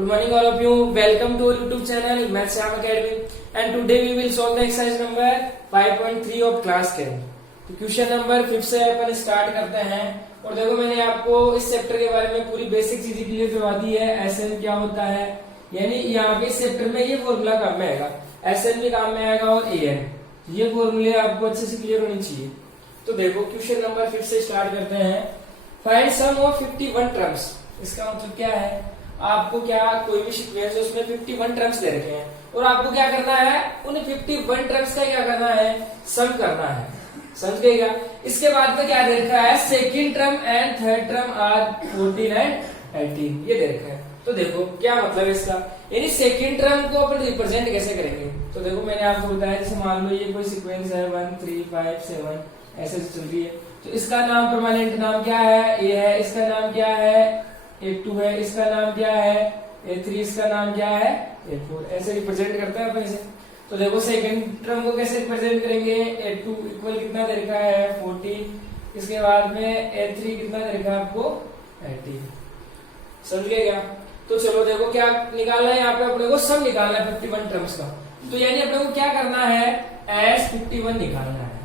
Good morning all of you. Welcome to our YouTube channel Maths Sham Academy and today we will solve the exercise number 5.3 of class 10. तो question number 5 से अपन start करते हैं और देखो मैंने आपको इस चैप्टर के बारे में पूरी बेसिक चीजें क्लियर करवा दी है। एसएन क्या होता है, यानी यहाँ पे इस चैप्टर में ये फॉर्मूला काम में आएगा, एसएन भी काम में आएगा और एएन, ये फॉर्मूले आपको अच्छे से क्लियर होनी चाहिए। तो देखो क्वेश्चन नंबर 5 से स्टार्ट करते हैं। Find sum of 51 terms. इसका मतलब क्या है, आपको क्या कोई भी सीक्वेंस है उसमें 51 टर्म्स दे रखे हैं और आपको क्या करना है, उन 51 टर्म्स का क्या करना है, सम करना है। समझ गएगा। इसके बाद में क्या दे रखा है, second term and third term are 14 and 18, ये दे रखा है। तो देखो क्या मतलब है इसका, यानी सेकंड टर्म को अपन रिप्रेजेंट कैसे करेंगे। तो देखो मैंने आपको बताया, जैसे मान लो ये कोई सीक्वेंस है 1 3 5 7 ऐसे चल रही है, तो इसका नाम परमानेंट नाम क्या है, ए है, इसका नाम क्या है, A2 है, इसका नाम क्या है, A3, इसका नाम क्या है, A4, ऐसे रिप्रेजेंट करते हैं अपन इसे। तो देखो सेकंड टर्म को कैसे रिप्रेजेंट करेंगे, A2 इक्वल कितना दे रखा है 40, इसके बाद में A3 कितना दे रखा है आपको 18। समझ गए क्या। तो चलो देखो क्या निकालना है, यहाँ पे अपने को सम निकालना है 51 टर्म्स का। तो यानी अपने को क्या करना है, एस 51 निकालना है,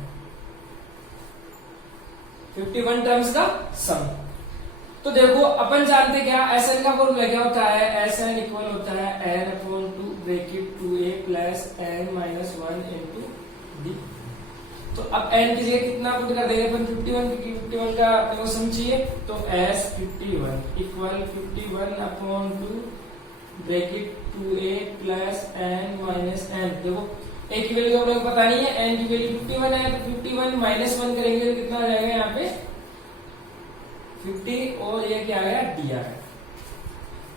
51 टर्म्स का सम। तो देखो अपन जानते क्या, एसएन का फॉर्मूला क्या होता है, एसएन इक्वल होता है n upon 2 bracket 2a plus N minus 1 into D. तो अब एन की जगह कितना पुट कर देंगे अपन, 51, क्योंकि 51 का अपने को सम चाहिए। तो S 51 equal 51 upon 2 bracket 2a plus N minus n. देखो ए की वैल्यू अपने को पता नहीं है, एन की वैल्यू 51 है, तो 51 माइनस 1 करेंगे तो कितना आ जाएगा यहाँ पे 50 और ये क्या आया डी आया।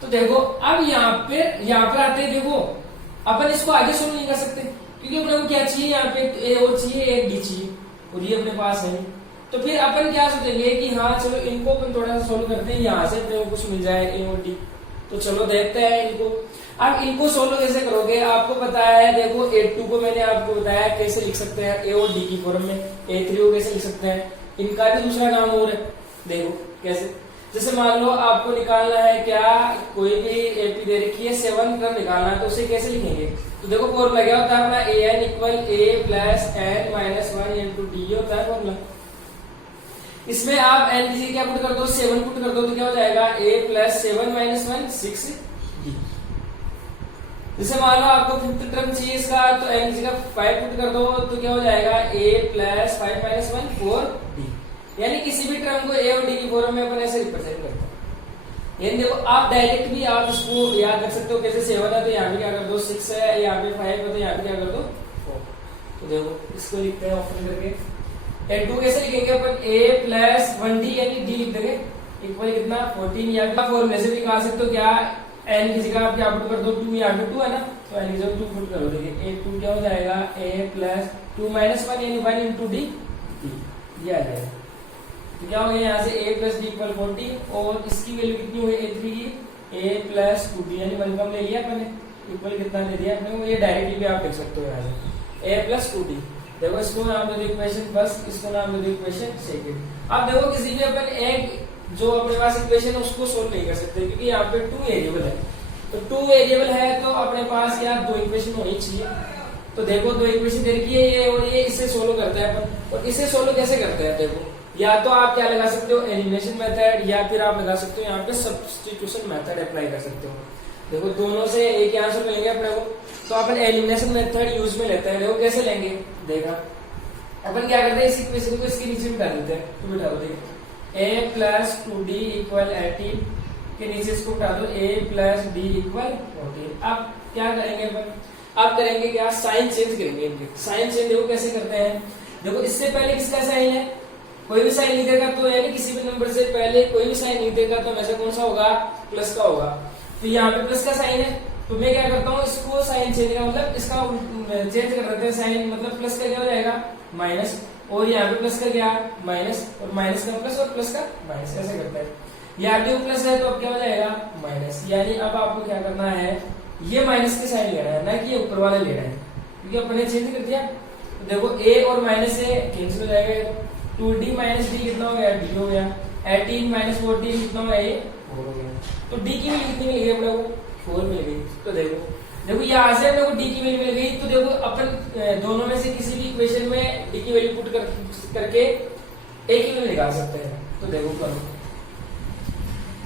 तो देखो अब यहाँ पे आते हैं, देखो अपन इसको आगे सोल्व नहीं कर सकते क्योंकि अपने को क्या चाहिए, यहाँ पे ए और चाहिए, एक डी चाहिए और ये अपने पास है। तो फिर अपन क्या सोचेंगे कि हाँ चलो इनको अपन थोड़ा सा सोल्व करते हैं, यहाँ से अपने को कुछ मिल जाए ए और डी। तो चलो देखते हैं इनको। अब इनको सोल्व कैसे करोगे, आपको बताया है, देखो A2 को मैंने आपको बताया कैसे लिख सकते हैं ए और डी की फॉर्म में, A3 को कैसे लिख सकते हैं, इनका भी दूसरा नाम और है। देखो कैसे, जैसे मान लो आपको निकालना है क्या, कोई भी एपी दे रखी है 7 टर्म निकालना है, तो उसे कैसे लिखेंगे। तो देखो फॉर्मूला क्या होता है अपना, A N equal A plus N minus 1 into D होता है फॉर्मूला। इसमें आप एन की क्या पुट कर दो, 7 पुट कर दो, तो क्या हो जाएगा ए प्लस 7 माइनस 1 6 डी। जैसे मान लो आपको फिफ्थ टर्म चाहिए इसका, तो एन की जगह 5 पुट कर दो, तो क्या हो जाएगा ए प्लस 5 माइनस 1 4 डी। यानी किसी भी टर्म को ए और डी की फॉर्म में अपन ऐसे रिप्रेजेंट करते हैं। यानी देखो आप डायरेक्ट भी आप इसको याद रख सकते हो, कैसे 7 है तो यहाँ पे क्या कर दो 6 है, यहाँ पे 5 है तो यहाँ पे क्या कर दो 4। तो देखो इसको लिखते हैं ओपन करके, A2 कैसे लिखेंगे अपन, a प्लस 1d यानी d लिख देंगे इक्वल कितना 14। या फॉर्मूले से भी निकाल सकते हो क्या, n की जगह आप क्या पुट कर दो 2, यहाँ पे 2 है ना, तो n की जगह 2 पुट करो। देखिए A2 क्या हो जाएगा a प्लस 2 माइनस 1 यानी 1 इंटू डी, ये आ जाएगा। तो क्या हो गया यहाँ से a प्लस डी इक्वल 40 और इसकी वैल्यू कितनी हुई A3 की, a प्लस 2d यानी 1 कम ले लिया अपने, इक्वल कितना ले दिया अपने को, ये डायरेक्टली भी आप लिख सकते हो यहाँ से a प्लस 2d। देखो इसको नाम दे दो इक्वेशन फर्स्ट, इसको नाम दे दो इक्वेशन सेकंड। अब देखो किसी भी अपन एक जो अपने पास इक्वेशन है उसको सोल्व नहीं कर सकते क्योंकि यहाँ पे 2 वेरिएबल है। तो 2 वेरिएबल है तो अपने पास यार 2 इक्वेशन होनी चाहिए। तो देखो 2 इक्वेशन दे रखी है ये और ये, इससे सोल्व करते हैं अपन। और इसे सोल्व कैसे करते हैं, देखो या तो आप क्या लगा सकते हो एलिमिनेशन मेथड, या फिर आप लगा सकते हो यहाँ पे सब्स्टिट्यूशन मेथड अप्लाई कर सकते हो। देखो दोनों से एक ही आंसर मिलेंगे अपने को, तो अपन एलिमिनेशन मेथड यूज में लेते हैं। देखो कैसे लेंगे, देखा अपन क्या करते हैं, इस इक्वेशन को इसके नीचे बिठा देते हैं। तो बिठा दो, देखो a प्लस 2d इक्वल 18 के नीचे इसको बिठा दो a प्लस d इक्वल 14। अब क्या करेंगे अपन, अब करेंगे क्या, साइन चेंज करेंगे इनके। साइन चेंज देखो कैसे करते हैं, देखो इससे पहले किसका साइन है, कोई भी साइन लिखेगा तो यानी किसी भी नंबर से पहले कोई भी साइन लिखेगा तो हमेशा कौन सा होगा, प्लस का होगा। तो यहाँ पे प्लस का साइन है, तो मैं क्या करता हूँ इसको साइन चेंज का मतलब इसका चेंज कर देते हैं साइन, मतलब प्लस का क्या हो जाएगा माइनस, और यहाँ पे प्लस का क्या माइनस, और माइनस का प्लस और प्लस का माइनस, ऐसे करते हैं। यहाँ पे प्लस है तो अब क्या हो जाएगा माइनस। यानी अब आपको क्या करना है, ये माइनस के साइन लेना है, ना कि ये ऊपर वाला लेना है, क्योंकि अपने चेंज कर दिया। तो देखो a और माइनस से कैंसिल हो जाएगा, 2d माइनस डी कितना हो गया, d हो गया। 18 माइनस 14 कितना हो गया, ये 4 हो गया। तो d की वैल्यू कितनी मिल गई अपने को 4 मिल गई। तो देखो यहाँ से मेरे को डी की वैल्यू मिल गई। तो देखो अपन दोनों में से किसी भी इक्वेशन में डी की वैल्यू पुट करके ए की वैल्यू निकाल सकते हैं। तो देखो करो,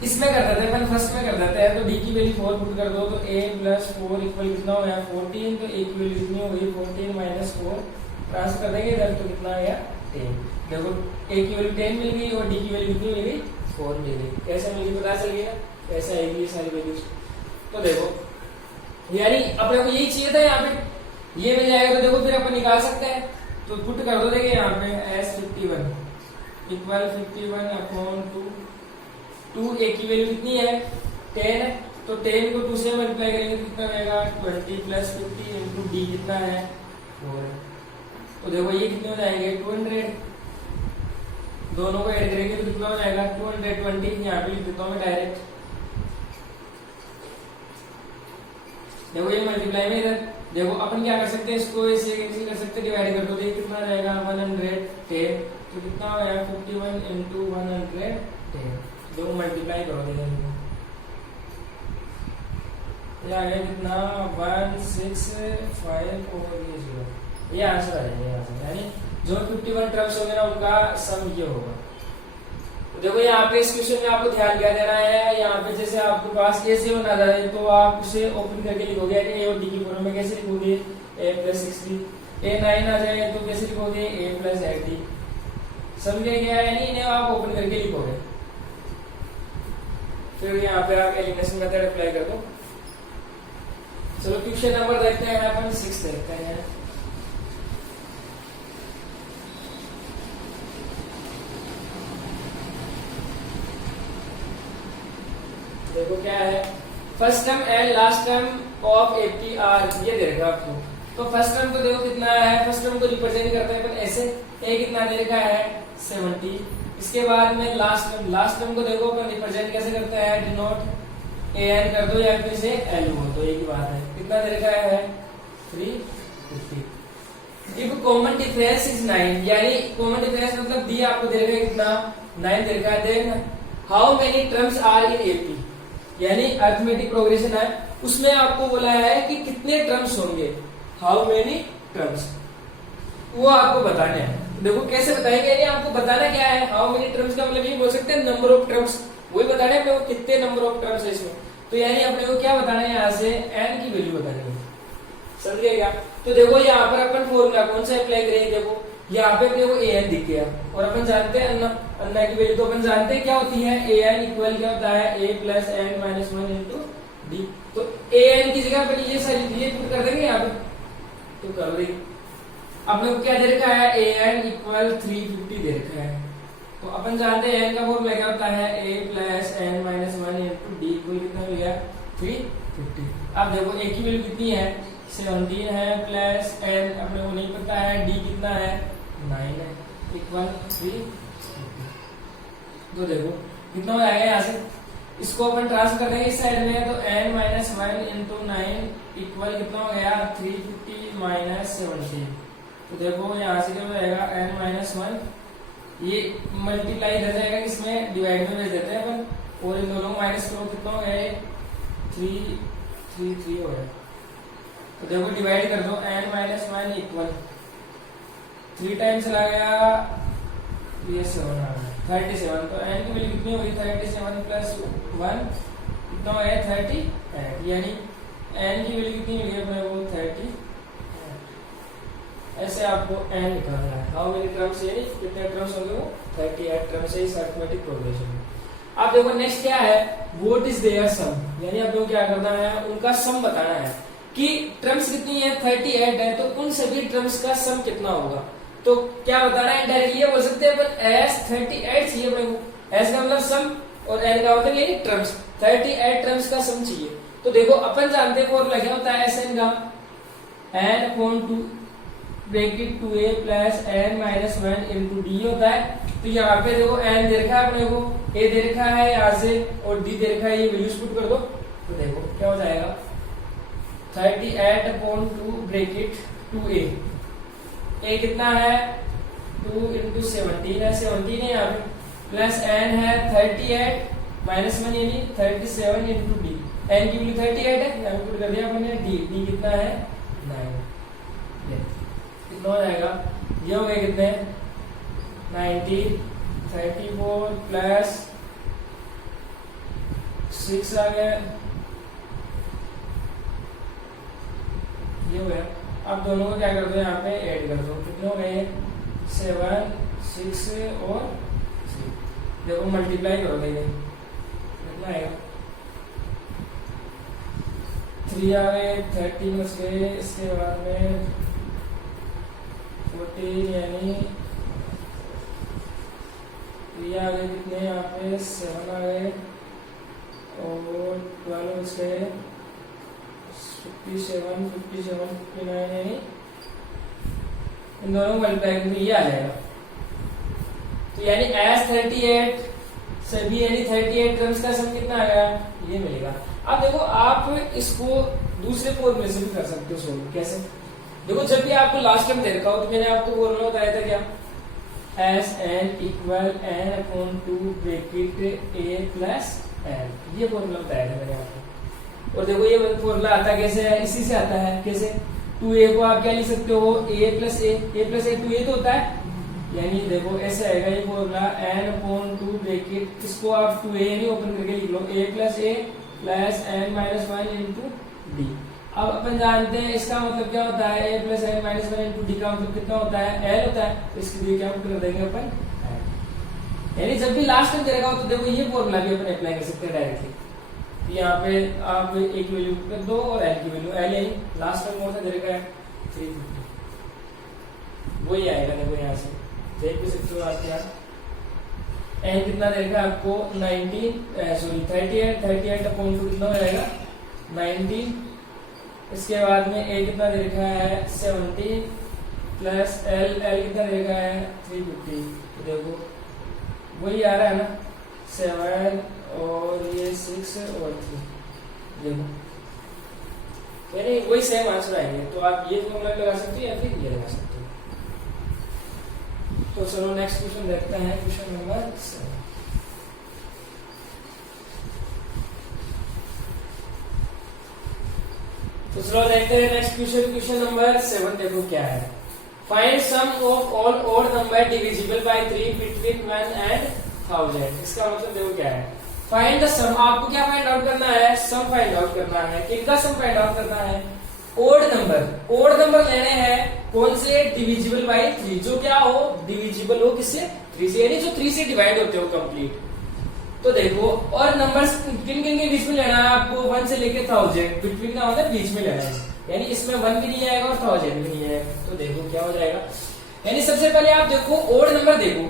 इसमें कर देते हैं अपन, फर्स्ट में कर देते हैं। तो डी की वैल्यू 4 पुट कर दो, तो a प्लस 4 इक्वल कितना हो गया 14। तो a की वैल्यू कितनी हो गई 14 माइनस 4, ट्रांसफर कर देंगे इधर, तो कितना आ गया 10। देखो a की वैल्यू 10 मिल गई और d की वैल्यू कितनी मिल गई 4 मिल गई। कैसे मिल गई पता चल गया, कैसे आएगी ये सारी वैल्यूज। तो देखो यानी अपने को यही चाहिए था, यहाँ पे ये मिल जाएगा। तो देखो फिर अपन निकाल सकते हैं। तो पुट कर दो, देखिए यहाँ पे S51 इक्वल 51 अपॉन 2 a की वैल्यू कितनी है 10 है। तो 10 को 2 से मल्टीप्लाई करेंगे तो कितना रहेगा 20 प्लस 50 इंटू डी कितना है 4 है। तो देखो ये कितने हो जाएंगे 200, दोनों को ऐड करेंगे तो कितना हो जाएगा 220। यहाँ पे लिख देता हूँ मैं डायरेक्ट। देखो ये मल्टीप्लाई में इधर देखो अपन क्या कर सकते हैं, इसको ऐसे कैंसिल कर सकते हैं, डिवाइड कर दो। तो ये कितना रहेगा 110। तो कितना हो जाएगा 51 इंटू 110। देखो मल्टीप्लाई करो, देखो ये आ गया कितना 165 और ये 0। ये आंसर आ जाएगा आंसर, यानी जो 51 टर्म्स होंगे ना उनका सम ये होगा। तो देखो यहाँ पे इस क्वेश्चन में आपको ध्यान क्या देना है, यहाँ पे जैसे आपके पास ए से बना जाए तो आप उसे ओपन करके लिखोगे ए और डी की फॉर्म में। कैसे लिखोगे a प्लस 60। a 9 आ जाए तो कैसे लिखोगे a प्लस 80। समझे क्या, यानी इन्हें आप ओपन करके लिखोगे। फिर यहाँ पे आप एलिमिनेशन मेथड अप्लाई कर दो। चलो क्वेश्चन नंबर देखते हैं, अपन 6 देखते हैं। देखो क्या है, first term and last term of 80 are ये दे रखा आपको। तो फर्स्ट टर्म को देखो कितना है, फर्स्ट टर्म को रिप्रेजेंट करते हैं अपन ऐसे, ए कितना दे रखा है 70। इसके बाद में लास्ट टर्म को देखो अपन रिप्रेजेंट कैसे करते हैं, डिनोट ए एन कर दो या फिर से एल हो, तो एक ही बात है। कितना दे रखा है 350। इफ कॉमन डिफरेंस इज 9, यानी कॉमन डिफरेंस मतलब डी आपको दे रखा है कितना 9 दे रखा है। Then how many terms are in AP, यानी अरिथमेटिक प्रोग्रेशन है, उसमें आपको बोला है कि कितने टर्म्स होंगे, हाउ मेनी टर्म्स, वो आपको बताने हैं। देखो कैसे बताएंगे, यानी आपको बताना क्या है, हाउ मेनी टर्म्स का मतलब ये बोल सकते हैं नंबर ऑफ टर्म्स, वही बताना है अपने को कितने नंबर ऑफ टर्म्स है इसमें। तो यानी अपने को क्या बताना है, यहाँ से एन की वैल्यू बतानी है। समझ गए क्या। तो देखो यहाँ पर अपन फॉर्मूला कौन सा अप्लाई करेंगे, देखो यहाँ पे अपने को ए एन दिख गया और अपन जानते हैं अन्ना की वैल्यू, तो अपन जानते हैं क्या होती है, ए एन इक्वल क्या होता है A plus N minus 1 into D. तो ए एन की जगह पर ये सारी चीजें पुट कर देंगे यहाँ पे, तो कर देंगे। अपने को क्या दे रखा है, ए एन इक्वल 350 दे रखा है। तो अपन जानते हैं एन का फॉर्मूला क्या होता है, A plus N minus 1 into D equal कितना हो गया 350। अब देखो ए की वैल्यू कितनी है 17 है, प्लस एन अपने को नहीं पता है, डी कितना है 9 है, इक्वल 350। तो देखो कितना हो जाएगा यहाँ से, इसको अपन ट्रांसफर कर देंगे इस साइड में, तो n माइनस 1 इंटू 9 इक्वल कितना हो गया 350 माइनस 17। तो देखो यहाँ से क्या हो जाएगा n माइनस 1, ये मल्टीप्लाई इधर जाएगा, इसमें डिवाइड में भेज देते हैं अपन, और इन दोनों माइनस करो कितना हो गया 3 हो गया। तो देखो डिवाइड कर दो, n माइनस 1 इक्वल 3 टाइम्स चला गया, ये 7 आ गया 37। तो n की वैल्यू कितनी होगी 37 प्लस 1 कितना हो गया 38, यानी n की वैल्यू कितनी मिली अपने को 30। ऐसे आपको n निकालना है, हाउ मेनी टर्म्स, यानी कितने टर्म्स होंगे वो 38 टर्म्स है इस अरिथमेटिक प्रोग्रेशन में। अब देखो नेक्स्ट क्या है, व्हाट इज देयर सम, यानी आपको क्या करना है, उनका सम बताना है कि टर्म्स कितनी है 38 है, तो उन सभी टर्म्स का सम कितना होगा। तो क्या बताना है, डायरेक्टली ये बोल सकते हैं अपन एस 38 चाहिए अपने को, एस का मतलब सम और एन का मतलब ये टर्म्स, 38 टर्म्स का सम चाहिए। तो देखो अपन जानते हैं फॉर्मूला क्या होता है एस एन का, एन upon 2 bracket 2a plus N minus 1 into D होता है। तो यहाँ पे देखो एन दे रखा है अपने को, ए दे रखा है यहाँ से और डी दे रखा है, ये वैल्यूज पुट कर दो। तो देखो क्या हो जाएगा 38 अपॉन 2 ब्रैकेट 2a, ए कितना है 2 इंटू 17 है, 17 है यहाँ पे, प्लस एन है 38 माइनस 1 यानी 37 इंटू डी। एन की वैल्यू 38 है, यहाँ पे पुट कर दिया अपने डी, डी कितना है 9, कितना हो जाएगा, ये हो गए कितने 90, 34 प्लस 6 आ गया, ये हो गया। अब दोनों को क्या कर दो, यहाँ पे ऐड कर दो, कितने हो गए 7, 6 और 3, देखो मल्टीप्लाई करो ये कितना आएगा 3 आ गए, 13 बच गए, इसके बाद में 14 यानी 3 आ गए, कितने यहाँ पे 7 आ गए और 12 बच गए 57, 59 यानी इन दोनों मल्टीप्लाई करके ये आ जाएगा। तो यानी एस 38 सभी यानी 38 टर्म्स का सम कितना आ गया, ये मिलेगा। अब देखो आप इसको दूसरे फॉर्मूले से भी कर सकते हो सोल्व, कैसे, देखो जब भी आपको लास्ट टाइम दे रखा हो तो मैंने आपको फॉर्मूला बताया था क्या, S N equal N upon 2 bracket A plus N, ये फॉर्मूला बताया था मैंने आपको। और देखो ये फॉर्मूला आता कैसे है, इसी से आता है, कैसे 2a को आप क्या लिख सकते हो a plus A, a plus A 2a तो होता है, यानी देखो ऐसे आएगा ये फॉर्मूला n अपॉन 2 ब्रैकेट, इसको आप 2a नहीं ओपन करके लिख लो a plus n minus 1 into D. अब अपन जानते हैं इसका मतलब क्या होता है, a plus n minus 1 into D का मतलब कितना होता है l होता है, तो इसके लिए क्या कर देंगे अपन, यानी जब भी लास्ट टाइम देगा तो देखो ये फॉर्मूला भी अपन अप्लाई कर सकते हैं डायरेक्टली। यहाँ पे आप एक वैल्यू कर दो और एल की वैल्यू, एल यही लास्ट टाइम कौन सा दे रखा है 350, वही आएगा, देखो यहाँ से देख भी सकते हो आप यहाँ एन कितना दे रखा है आपको 38 अपॉन 2 कितना हो जाएगा 19, इसके बाद में ए कितना दे रखा है 17 प्लस एल कितना दे रखा है 350, तो देखो वही आ रहा है ना 7 और ये 6 और 3, देखो यानी वही सेम आंसर आएंगे। तो आप ये फॉर्मूला लगा सकते हो या फिर ये लगा सकते हो। तो चलो नेक्स्ट क्वेश्चन देखते हैं, क्वेश्चन नंबर 7। तो चलो देखते हैं नेक्स्ट क्वेश्चन, क्वेश्चन नंबर 7 देखो क्या है, find sum of all odd number divisible by 3 between 1 and 1000। इसका मतलब देखो क्या है, फाइंड द सम, आपको क्या फाइंड आउट करना है, सम फाइंड आउट करना है, किनका सम फाइंड आउट करना है, ओड नंबर लेने हैं, कौन से डिविजिबल बाय 3, जो क्या हो डिविजिबल हो किससे 3 से, यानी जो 3 से डिवाइड होते हो कंप्लीट। तो देखो और नंबर्स किन किन के बीच में लेना है आपको, 1 से लेके 1000 बिटवीन का मतलब बीच में लेना है, यानी इसमें 1 भी नहीं आएगा और 1000 भी नहीं आएगा। तो देखो क्या हो जाएगा, यानी सबसे पहले आप देखो ओड नंबर, देखो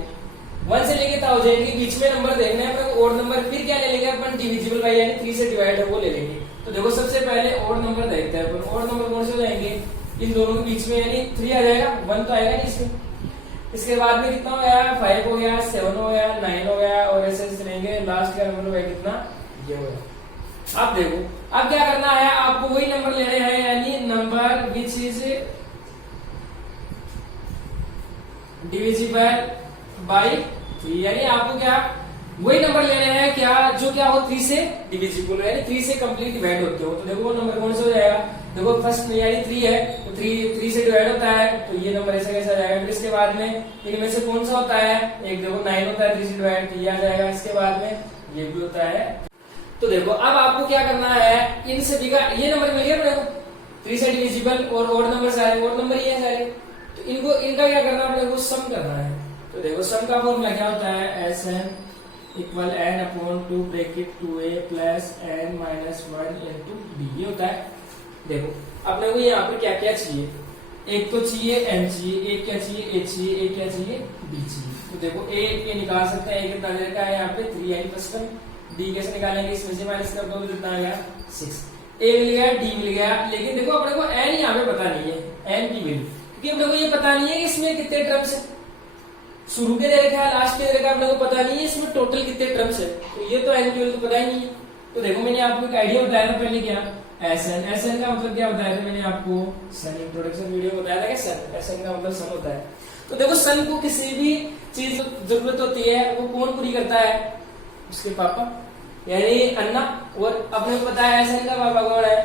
1 से लेके 1000 के बीच में नंबर देखना है अपन, ओड नंबर फिर क्या ले लेंगे अपन डिविजिबल बाय यानी 3 से डिवाइड है वो ले लेंगे। तो देखो सबसे पहले ओड नंबर देखते हैं अपन, ओड नंबर कौन से हो जाएंगे, इन दोनों के बीच में यानी 3 आ जाएगा, 1 तो आएगा नहीं इसमें। इसके बाद में कितना हो गया 5 हो गया, 7 हो गया, 9 हो गया और ऐसे चलेंगे, लास्ट का नंबर हो गया कितना, ये हो गया। अब देखो अब क्या करना है, आपको वही नंबर लेने हैं, यानी number which is divisible by 3, यानी आपको क्या वही नंबर लेने हैं क्या जो क्या हो 3 से डिविजिबल हो, यानी 3 से कंप्लीट डिवाइड होते हो। तो देखो वो नंबर कौन सा हो जाएगा, देखो फर्स्ट में यानी 3 है तो 3 से डिवाइड होता है, तो ये नंबर ऐसा कैसा जाएगा। फिर इसके बाद में इनमें से कौन सा होता है, एक देखो 9 होता है 3 से डिवाइड, तो ये आ जाएगा। इसके बाद में ये भी होता है। तो देखो अब आपको क्या करना है, इन सभी का ये नंबर मिल गया अपने को 3 से डिविजिबल और ओड नंबर सारे ओड नंबर ही है सारे, तो इनको इनका क्या करना है अपने को सम करना है। तो देखो सम का फॉर्मूला क्या होता है, S N equal N upon 2 bracket 2a plus n minus 1 into d, ये होता है। देखो अपने को यहाँ पर क्या क्या चाहिए, एक तो चाहिए n चाहिए, एक क्या चाहिए a चाहिए, एक क्या चाहिए b चाहिए। तो देखो a निकाल सकते हैं, कितना दे रखा है यहाँ पे 3 यानी +1, d कैसे निकालेंगे, इसमें से माइनस कर दोगे कितना आ गया 6, a मिल गया d मिल गया। लेकिन देखो अपने को n यहाँ पे पता नहीं है, n की वैल्यू, क्योंकि अपने को ये पता नहीं है कि इसमें कितने टर्म्स है, शुरू के दे रखा है लास्ट के दे रखा है, अपने को पता नहीं है इसमें टोटल कितने टर्म्स है, तो ये तो n की वैल्यू तो पता ही नहीं है। तो देखो मैंने आपको एक आइडिया बताया था पहले क्या, एसएन का मतलब क्या बताया था मैंने आपको, सन इंट्रोडक्शन वीडियो बताया था कि सन एसएन का मतलब सन होता है। तो देखो सन को किसी भी चीज जरूरत होती है वो कौन पूरी करता है, उसके पापा, यानी अन्ना, और अपने को पता है एसएन का पापा कौन है,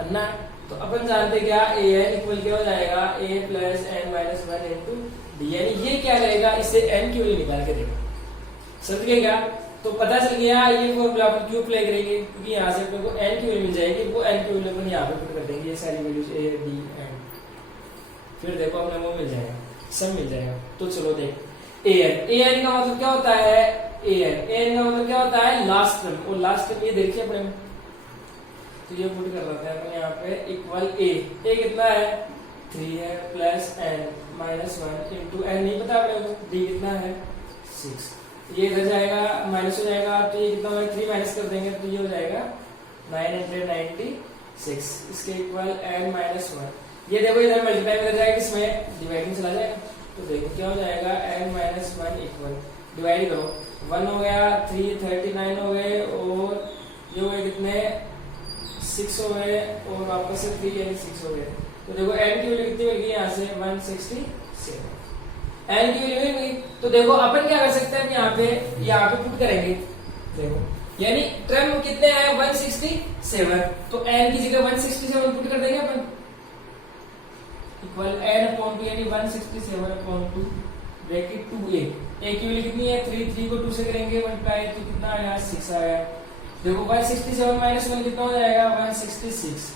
अन्ना। तो अपन जानते क्या, ए एन इक्वल क्या हो जाएगा, A plus N minus one into D. यानी ये क्या करेगा, इससे एन की वैल्यू निकाल के देगा। समझ गए क्या? तो पता चल गया ये फॉर्मूला अपन क्यों अप्लाई करेंगे, क्योंकि यहाँ से अपने को एन की वैल्यू मिल जाएगी, वो एन की वैल्यू अपन यहाँ पे पुट कर देंगे, ये सारी वैल्यूज ए डी एन, फिर देखो अपने वो मिल जाएगा, सब मिल जाएगा। तो चलो देख, ए एन का मतलब क्या होता है, ए एन का मतलब क्या होता है, लास्ट टर्म। और लास्ट टर्म ये देखिए अपने में, तो ये पुट कर रखा है अपने यहाँ पे इक्वल ए कितना है 3 है plus N minus one into n नहीं पता अपने को, डी कितना है 6। ये इधर जाएगा माइनस हो जाएगा, तो ये कितना होगा 3 माइनस कर देंगे तो ये हो जाएगा 996, इसके इक्वल एन माइनस वन। ये देखो इधर मल्टीप्लाई में जाएगा, इसमें डिवाइडिंग चला जाएगा, तो देखो क्या हो जाएगा n minus one equal, divide करो 1 हो गया 3 39 हो गए, और ये हो गए कितने 6 हो गए, और वापस से 3 यानी 6 हो गए। तो देखो एन की वैल्यू कितनी मिल गई यहाँ से 167, एन की वैल्यू मिल गई। तो देखो अपन क्या कर सकते हैं, यहाँ पे पुट करेंगे, देखो यानी टर्म कितने आए 167, तो एन की जगह 167 पुट कर देंगे अपन, इक्वल एन अपॉन टू, यानी 167 अपॉन 2 ब्रैकेट 2a। ए की वैल्यू कितनी है 3 को 2 से करेंगे मल्टीप्लाई, तो कितना आया 6 आया। देखो 167 माइनस 1 कितना हो जाएगा 166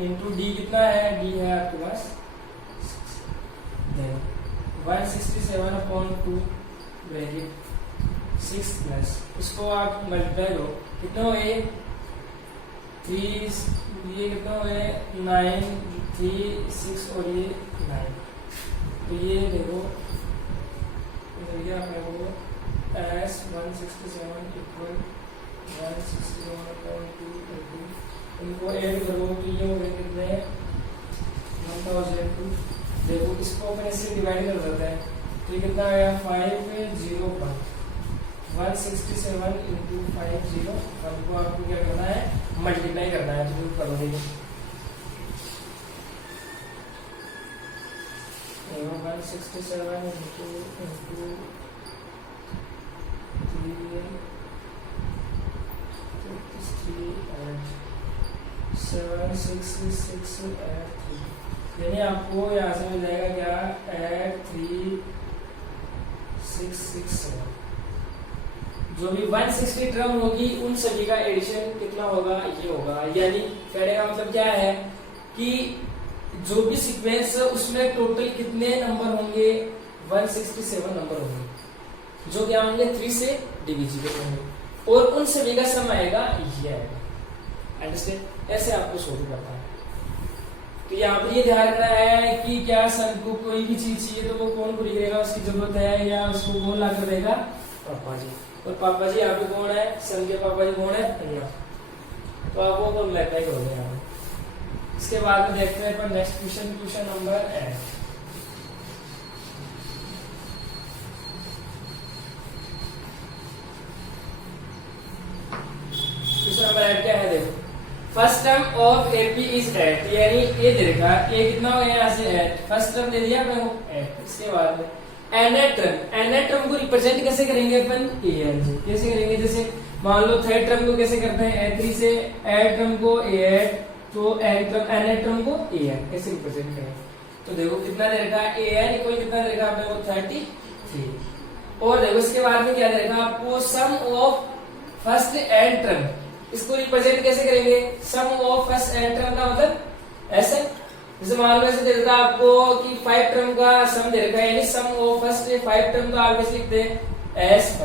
इंटू डी कितना है, डी है आपके पास 167 अपॉन 2 ब्रैकेट 6 प्लस, इसको आप मल्टीप्लाई करो कितना हो ये 3, ये कितना हो 9 3 6 और ये 9, तो ये देखो अपने को एस 167 इक्वल 167 अपॉन 2, इनको ऐड करो तो ये हो गए कितने 1002। देखो इसको अपने से डिवाइड कर देते हैं, तो ये कितना आया 501, 167 इंटू 501 को आपको क्या करना है मल्टीप्लाई करना है, तो करोगे 167 इंटू 766 यानी आपको यहाँ से मिल जाएगा क्या 83667। जो भी 160 टर्म होगी उन सभी का एडिशन कितना होगा, ये होगा। यानी कहने का मतलब क्या है कि जो भी सीक्वेंस उसमें टोटल कितने नंबर होंगे 167 नंबर होंगे, जो क्या होंगे 3 से डिविजिबल होंगे, और उन सभी का सम आएगा ये आएगा। अंडरस्टैंड? ऐसे आपको सोल्व करना है। तो यहाँ पर ये ध्यान रखना है कि क्या सम को कोई भी चीज चाहिए तो वो कौन पूरी करेगा, उसकी जरूरत है, या उसको कौन ला कर देगा, पापा जी। और पापा जी यहाँ पे कौन है, सम के पापा जी कौन है, अल्लाह। तो आप वो कौन लेता ही होगा यहाँ पे। इसके बाद में देखते हैं अपन next question number 8। Question number 8 क्या है, देखो first term of AP is 8, यानी ये देखा ये कितना हो गया यहाँ से 8, फर्स्ट टर्म दे दिया अपने को 8। इसके बाद में nth टर्म को रिप्रेजेंट कैसे करेंगे अपन, an से कैसे करेंगे, जैसे मान लो थर्ड टर्म को कैसे करते हैं a3 से, एड टर्म को a8, तो nth टर्म को an कैसे रिप्रेजेंट करें। तो देखो कितना दे रखा है an इक्वल कितना दे रखा है अपने को 33, और देखो इसके बाद में क्या दे रखा आपको सम ऑफ फर्स्ट एंड टर्म, इसको रिप्रेजेंट कैसे करेंगे, सम ऑफ फर्स्ट एंड टर्म का मतलब ऐसे, जैसे मान लो ऐसे दे देता आपको कि 5 टर्म का सम दे रखा है, यानी सम ऑफ फर्स्ट 5 टर्म का आप कैसे लिखते हैं S5,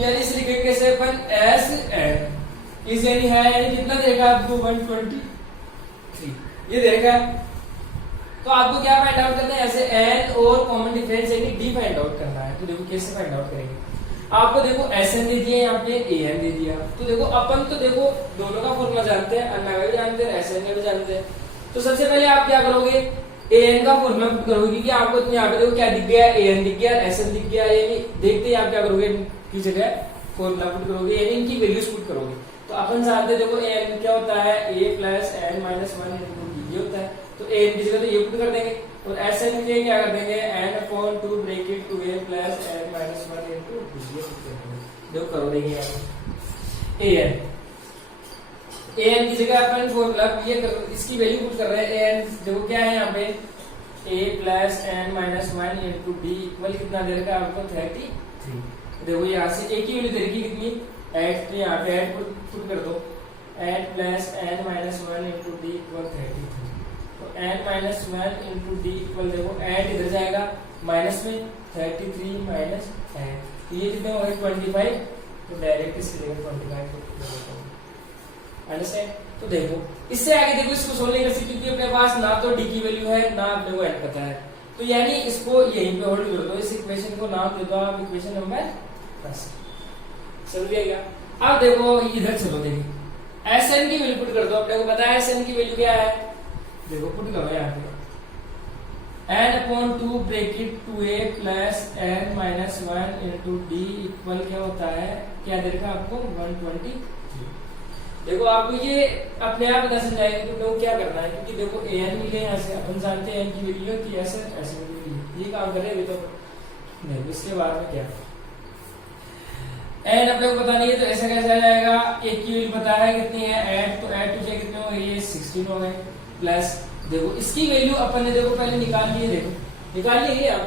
यानी इसे लिखेंगे कैसे अपन S एंड इस यानी है, यानी कितना दे रखा आपको 123 ये दे रखा है। तो आपको क्या फाइंड आउट करना है, ऐसे n और कॉमन डिफरेंस यानी d फाइंड आउट करना है। तो देखो कैसे फाइंड आउट करेंगे, आपको देखो Sn दे दिया, यहाँ पे an दे दिया, तो देखो अपन तो देखो दोनों का फॉर्मूला जानते हैं, अन्ना का भी जानते हैं, Sn का भी जानते हैं। तो सबसे पहले आप क्या करोगे, an का फॉर्मूला पुट करोगे, क्योंकि आपको यहाँ पे देखो क्या दिख गया, an दिख गया, Sn दिख गया, यानी देखते ही आप क्या करोगे की जगह फॉर्मूला पुट करोगे, यानी इनकी वैल्यूज पुट करोगे। तो अपन जानते हैं देखो an क्या होता है a प्लस n माइनस 1 ये होता है, तो an की जगह तो ये पुट कर देंगे, और Sn के लिए क्या कर देंगे n upon 2 bracket 2a plus n minus 1 into देखो करो, देखिए an की जगह अपन फॉर्मूला ये इसकी वैल्यू पुट कर रहे हैं। an देखो क्या है यहाँ पे a plus N minus one into D equal कितना दे रखा है आपको 33। देखो यहाँ से a की वैल्यू दे रखी कितनी 8, तो यहाँ पे 8 पुट कर दो 8 plus N minus one into D equal 33। तो n minus one into D equal देखो 8 इधर जाएगा माइनस में 33 माइनस 8, तो ये कितने हो गए 25, तो डायरेक्ट इसकी जगह 25 अंडरस्टैंड। तो देखो इससे आगे देखो इसको सोल्व नहीं कर सकते क्योंकि अपने पास ना तो डी की वैल्यू है ना अपने को n पता है, तो यानी इसको यहीं पे होल्ड कर दो, इस इक्वेशन को नाम दे दो आप इक्वेशन नंबर 10। समझ गया। अब देखो इधर चलो, देखिए Sn की वैल्यू पुट कर दो, अपने को पता है Sn की वैल्यू क्या है, देखो पुट करो यहाँ पे n/2 bracket 2a plus n minus one into D equal क्या होता है, क्या दे रखा आपको 120। देखो आपको ये अपने आप पता चल जाएगा कि लोग क्या करना है, क्योंकि देखो an मिले यहाँ से अपन जानते हैं n की वैल्यू होती है ऐसे ऐसे ये काम करे अभी तो देखो इसके बाद में क्या n अपने को पता नहीं है, तो ऐसा कैसे आ जाएगा, a की वैल्यू पता है कितनी है 8, तो 8 टू कितने हो गए ये 16 हो गए, प्लस देखो इसकी वैल्यू अपन ने देखो पहले निकाल ली है, देखो निकाल ली है आप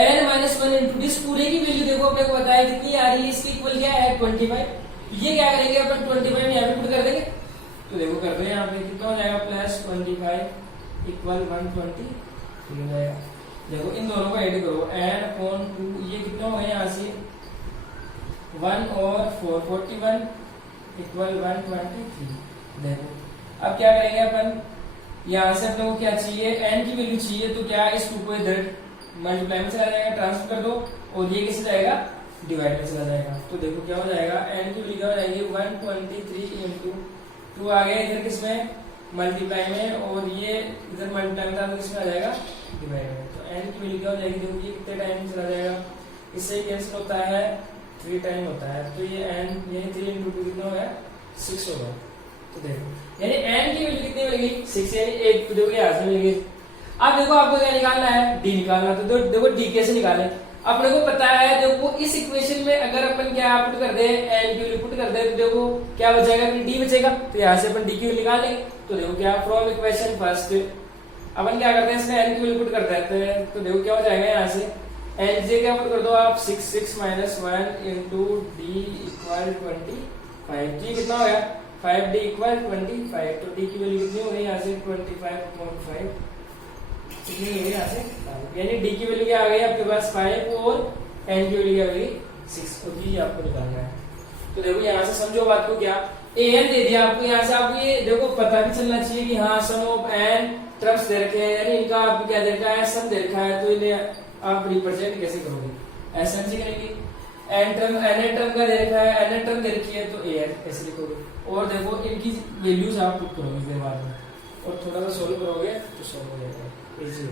n माइनस वन इंटू इस पूरे की वैल्यू देखो अपने को पता है कितनी आ रही है, इसकी इक्वल क्या है 25। ये क्या करेंगे अपन 25 यहाँ पे पुट कर देंगे, तो देखो कर दो यहाँ पे कितना हो जाएगा प्लस 25 इक्वल 120 हो जाएगा। देखो इन दोनों को ऐड करो n/2 ये कितना हो गया यहाँ से 1 और 4 41 इक्वल 123। देखो अब क्या करेंगे अपन, यहाँ से अपने को क्या चाहिए n की वैल्यू चाहिए, तो क्या इस 2 को इधर मल्टीप्लाई में चला जाएगा, ट्रांसफर कर दो, और ये कैसे जाएगा डिवाइड में चला जाएगा। तो देखो क्या हो जाएगा n की वैल्यू क्या हो जाएगी 123 इंटू 2 आ गया इधर किसमें मल्टीप्लाई में, और ये इधर मल्टीप्लाई में था तो किसमें आ जाएगा डिवाइड में। तो n की वैल्यू क्या हो जाएगी, देखो ये कितने टाइम में चला जाएगा, इससे कैंसिल होता है 3 टाइम होता है, तो ये n ये 3 इंटू 2 कितना हो गया 6 हो गया। तो देखो यानी n की वैल्यू कितनी मिलेगी 6, यानी 1 देखो यहाँ से मिलेगी। अब देखो आपको क्या निकालना है d निकालना, तो देखो d कैसे निकाले, अपने को पता है देखो इस इक्वेशन में अगर अपन क्या पुट कर दे n की वैल्यू पुट कर दे तो देखो क्या बचेगा, फिर d बचेगा, तो यहाँ से अपन d की वैल्यू निकाल लेंगे। तो देखो क्या फ्रॉम इक्वेशन फर्स्ट अपन क्या करते हैं इसमें n की वैल्यू पुट कर देते हैं, तो देखो क्या हो जाएगा यहाँ से n से क्या पुट कर दो आप 6 माइनस 1 इंटू डी इक्वल 25, जी कितना हो गया 5d इक्वल 25, तो d की वैल्यू कितनी हो गई यहाँ से 25.5 कितनी हो गई यहाँ से, यानी d की वैल्यू क्या आ गई आपके पास 5 और n की वैल्यू क्या आ गई 6, तो ये आपको निकालना है। तो देखो यहाँ से समझो बात को, क्या an दे दिया आपको, यहाँ से आपको ये देखो पता भी चलना चाहिए कि हाँ सम ऑफ n टर्म्स दे रखे हैं, यानी इनका आपको क्या दे रखा है सम दे रखा है, तो इन्हें आप रिप्रेजेंट कैसे करोगे, ऐसा नहीं करेंगे n टर्म का दे रखा है, n टर्म दे रखी है तो an ऐसे लिखोगे, और देखो इनकी वैल्यूज आप पुट करोगे फिर बाद में, और थोड़ा सा सोल्व करोगे तो सोल्व हो जाएगा इजी।